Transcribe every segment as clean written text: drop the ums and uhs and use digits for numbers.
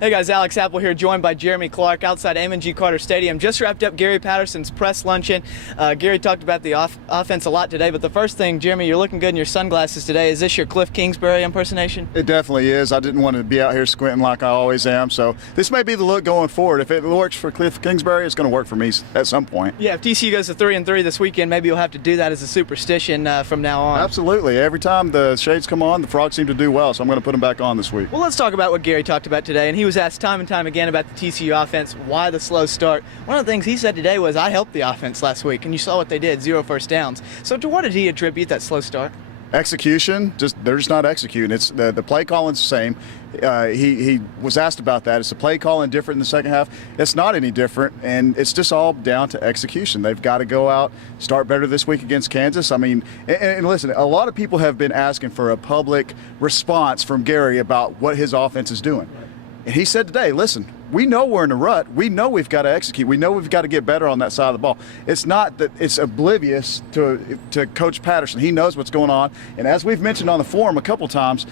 Hey guys, Alex Apple here, joined by Jeremy Clark outside Amon G. Carter Stadium. Just wrapped up Gary Patterson's press luncheon. Gary talked about the offense a lot today, but the first thing, Jeremy, you're looking good in your sunglasses today. Is this your Cliff Kingsbury impersonation? It definitely is. I didn't want to be out here squinting like I always am, so this may be the look going forward. If it works for Cliff Kingsbury, it's going to work for me at some point. Yeah, if TCU goes to 3-3 this weekend, maybe you'll have to do that as a superstition from now on. Absolutely. Every time the shades come on, the Frogs seem to do well, so I'm going to put them back on this week. Well, let's talk about what Gary talked about today, and he was asked time and time again about the TCU offense, why the slow start. One of the things he said today was, I helped the offense last week, and you saw what they did, 0 first downs. So to what did he attribute that slow start? Execution, they're just not executing. It's the play calling's the same. He was asked about that. Is the play calling different in the second half? It's not any different, and it's just all down to execution. They've got to go out, start better this week against Kansas. I mean, and listen, a lot of people have been asking for a public response from Gary about what his offense is doing. And he said today, listen, we know we're in a rut. We know we've got to execute. We know we've got to get better on that side of the ball. It's not that it's oblivious to Coach Patterson. He knows what's going on. And as we've mentioned on the forum a couple times,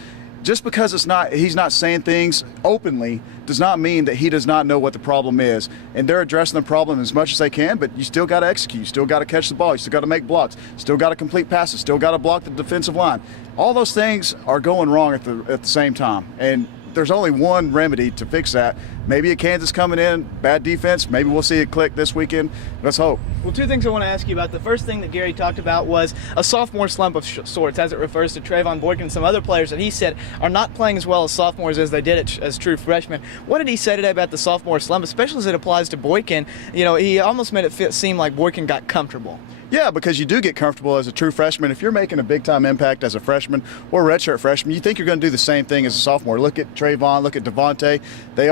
just because he's not saying things openly does not mean that he does not know what the problem is. And they're addressing the problem as much as they can, but you still got to execute. You still got to catch the ball. You still got to make blocks. Still got to complete passes. Still got to block the defensive line. All those things are going wrong at the same time. And there's only one remedy to fix that. Maybe a Kansas coming in, bad defense. Maybe we'll see it click this weekend. Let's hope. Well, two things I want to ask you about. The first thing that Gary talked about was a sophomore slump of sorts, as it refers to Trayvon Boykin and some other players that he said are not playing as well as sophomores as they did as true freshmen. What did he say today about the sophomore slump, especially as it applies to Boykin? You know, he almost made it seem like Boykin got comfortable. Yeah, because you do get comfortable as a true freshman. If you're making a big-time impact as a freshman or redshirt freshman, you think you're going to do the same thing as a sophomore. Look at Trayvon, look at Devontae. They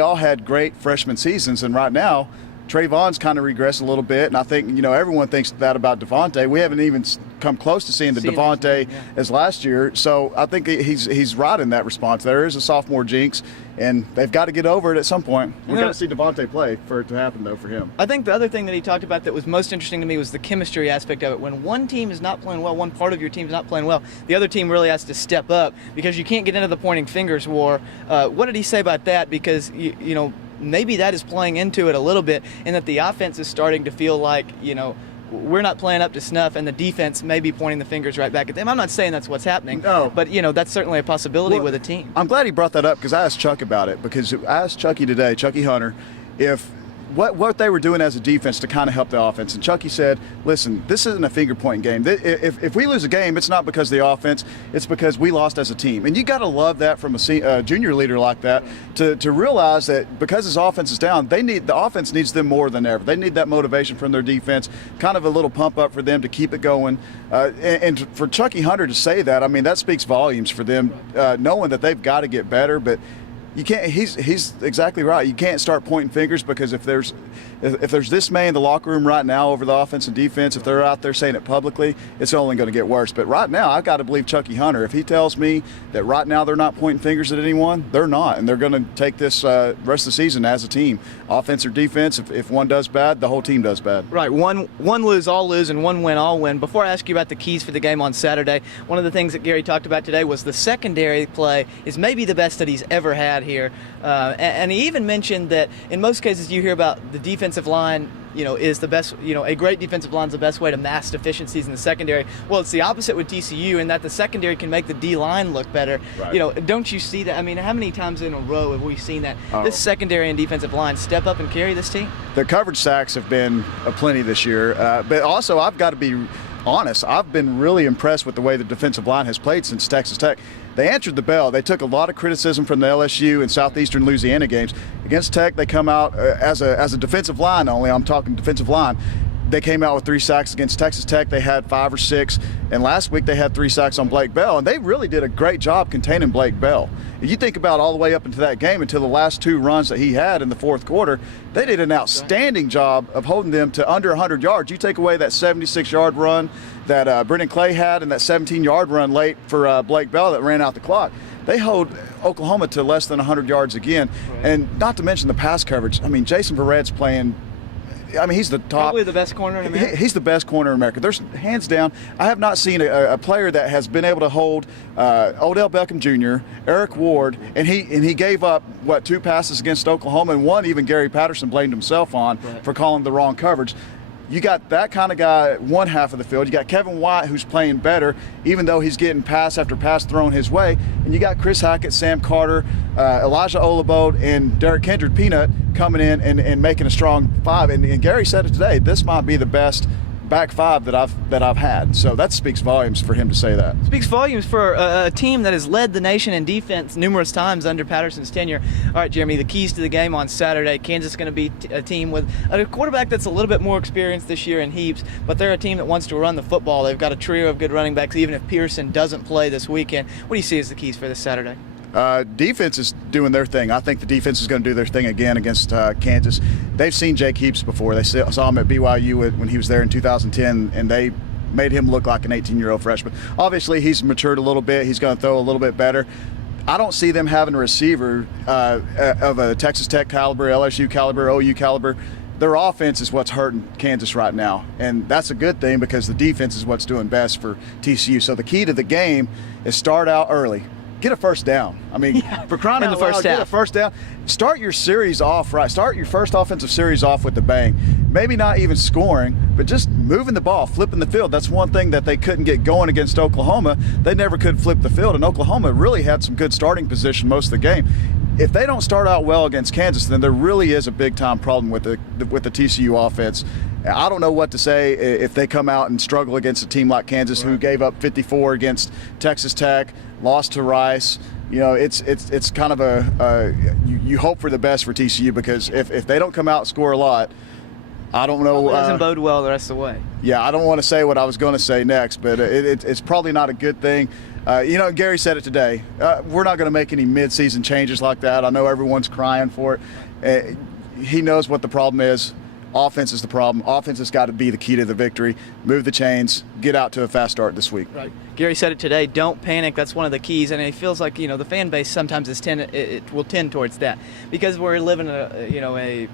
all had great freshman seasons, and right now, Trayvon's kind of regressed a little bit, and I think, you know, everyone thinks that about Devontae. We haven't even come close to seeing the Devontae as last year, so I think he's right in that response. There is a sophomore jinx, and they've got to get over it at some point. We've got to see Devontae play for it to happen, though, for him. I think the other thing that he talked about that was most interesting to me was the chemistry aspect of it. When one team is not playing well, one part of your team is not playing well, the other team really has to step up because you can't get into the pointing fingers war. What did he say about that? Because, you know, maybe that is playing into it a little bit, and that the offense is starting to feel like, you know, we're not playing up to snuff, and the defense may be pointing the fingers right back at them. I'm not saying that's what's happening, no, but, you know, that's certainly a possibility with a team. I'm glad he brought that up because I asked Chuck about it, because I asked Chucky today, Chucky Hunter, if what they were doing as a defense to kind of help the offense. And Chucky said, listen, this isn't a finger-pointing game. If we lose a game, it's not because of the offense. It's because we lost as a team. And you got to love that from a junior leader like that to realize that because his offense is down, the offense needs them more than ever. They need that motivation from their defense, kind of a little pump-up for them to keep it going. And for Chucky Hunter to say that, I mean, that speaks volumes for them, knowing that they've got to get better. But you can't. He's exactly right. You can't start pointing fingers, because if there's this many in the locker room right now over the offense and defense, if they're out there saying it publicly, it's only going to get worse. But right now, I've got to believe Chucky Hunter. If he tells me that right now they're not pointing fingers at anyone, they're not, and they're going to take this rest of the season as a team, offense or defense. If one does bad, the whole team does bad. Right. One lose, all lose, and one win, all win. Before I ask you about the keys for the game on Saturday, one of the things that Gary talked about today was the secondary play is maybe the best that he's ever had here. And he even mentioned that in most cases you hear about the defensive line, you know, is the best, you know, a great defensive line is the best way to mask deficiencies in the secondary. Well, it's the opposite with TCU, in that the secondary can make the D-line look better. Right. You know, don't you see that? I mean, how many times in a row have we seen that this secondary and defensive line step up and carry this team? The coverage sacks have been aplenty this year, but also I've got to be honest, I've been really impressed with the way the defensive line has played since Texas Tech. They answered the bell. They took a lot of criticism from the LSU and Southeastern Louisiana games. Against Tech, they come out as a defensive line only. I'm talking defensive line. They came out with 3 sacks against Texas Tech. They had 5 or 6, and last week they had 3 sacks on Blake Bell, and they really did a great job containing Blake Bell. If you think about all the way up into that game, until the last 2 runs that he had in the fourth quarter, they did an outstanding job of holding them to under 100 yards. You take away that 76-yard run that Brendan Clay had and that 17-yard run late for Blake Bell that ran out the clock. They hold Oklahoma to less than 100 yards again, and not to mention the pass coverage. I mean, Jason Verrett's playing I mean, he's the top. Probably the best corner in America. He's the best corner in America. There's hands down. I have not seen a player that has been able to hold Odell Beckham Jr., Eric Ward, and he gave up 2 passes against Oklahoma, and one even Gary Patterson blamed himself on for calling the wrong coverage. You got that kind of guy at one half of the field. You got Kevin White, who's playing better, even though he's getting pass after pass thrown his way. And you got Chris Hackett, Sam Carter, Elijah Olabode, and Derek Kendrick Peanut coming in and making a strong 5. And Gary said it today, this might be the best back 5 that I've had. So that speaks volumes for him to say that. Speaks volumes for a team that has led the nation in defense numerous times under Patterson's tenure. All right, Jeremy, the keys to the game on Saturday. Kansas is going to be a team with a quarterback that's a little bit more experienced this year in Heaps, but they're a team that wants to run the football. They've got a trio of good running backs, even if Pearson doesn't play this weekend. What do you see as the keys for this Saturday? Defense is doing their thing. I think the defense is going to do their thing again against Kansas. They've seen Jake Heaps before. They saw him at BYU when he was there in 2010, and they made him look like an 18-year-old freshman. Obviously, he's matured a little bit. He's going to throw a little bit better. I don't see them having a receiver of a Texas Tech caliber, LSU caliber, OU caliber. Their offense is what's hurting Kansas right now, and that's a good thing because the defense is what's doing best for TCU. So the key to the game is start out early. Get a first down. I mean, for crying out loud, get a first down. Start your series off right. Start your first offensive series off with a bang. Maybe not even scoring, but just moving the ball, flipping the field. That's one thing that they couldn't get going against Oklahoma. They never could flip the field, and Oklahoma really had some good starting position most of the game. If they don't start out well against Kansas, then there really is a big-time problem with the TCU offense. I don't know what to say if they come out and struggle against a team like Kansas, who gave up 54 against Texas Tech, lost to Rice. You know, it's kind of you hope for the best for TCU, because if they don't come out and score a lot, I don't know. It doesn't bode well the rest of the way. Yeah, I don't want to say what I was going to say next, but it's probably not a good thing. Gary said it today. We're not going to make any mid-season changes like that. I know everyone's crying for it. He knows what the problem is. Offense is the problem. Offense has got to be the key to the victory. Move the chains. Get out to a fast start this week. Right. Gary said it today. Don't panic. That's one of the keys, and it feels like the fan base sometimes it will tend towards that, because we're living a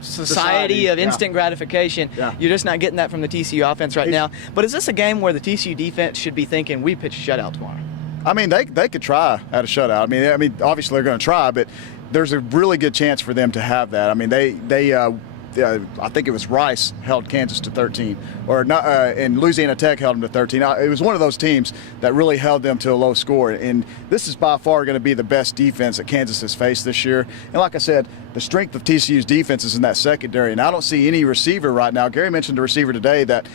society of instant gratification. Yeah. You're just not getting that from the TCU offense right now. But is this a game where the TCU defense should be thinking, we pitch a shutout tomorrow? I mean, they could try at a shutout. I mean, obviously they're going to try, but there's a really good chance for them to have that. I mean, I think it was Rice held Kansas to 13, and Louisiana Tech held them to 13. It was one of those teams that really held them to a low score, and this is by far going to be the best defense that Kansas has faced this year. And like I said, the strength of TCU's defense is in that secondary, and I don't see any receiver right now. Gary mentioned a receiver today that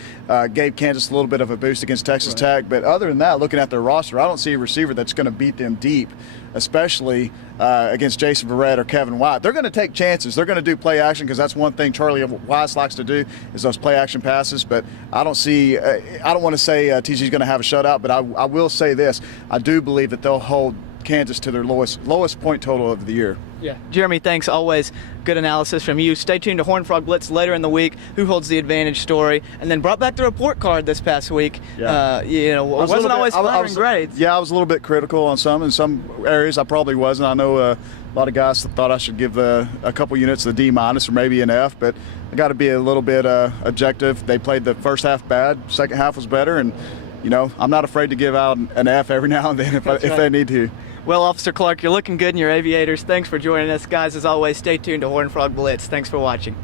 gave Kansas a little bit of a boost against Texas Tech, but other than that, looking at their roster, I don't see a receiver that's going to beat them deep, especially against Jason Verrett or Kevin White. They're going to take chances. They're going to do play action, because that's one thing Charlie Weiss likes to do, is those play action passes. But I don't see. I don't want to say TCU's going to have a shutout, but I will say this: I do believe that they'll hold Kansas to their lowest point total of the year. Yeah. Jeremy, thanks. Always good analysis from you. Stay tuned to Horned Frog Blitz later in the week. Who holds the advantage story, and then brought back the report card this past week. Yeah. Wasn't always flattering grades. Yeah, I was a little bit critical on some. In some areas, I probably wasn't. I know a lot of guys thought I should give a couple units a D- or maybe an F, but I got to be a little bit objective. They played the first half bad. Second half was better, and I'm not afraid to give out an F every now and then if they need to. Well, Officer Clark, you're looking good in your aviators. Thanks for joining us, guys. As always, stay tuned to Horned Frog Blitz. Thanks for watching.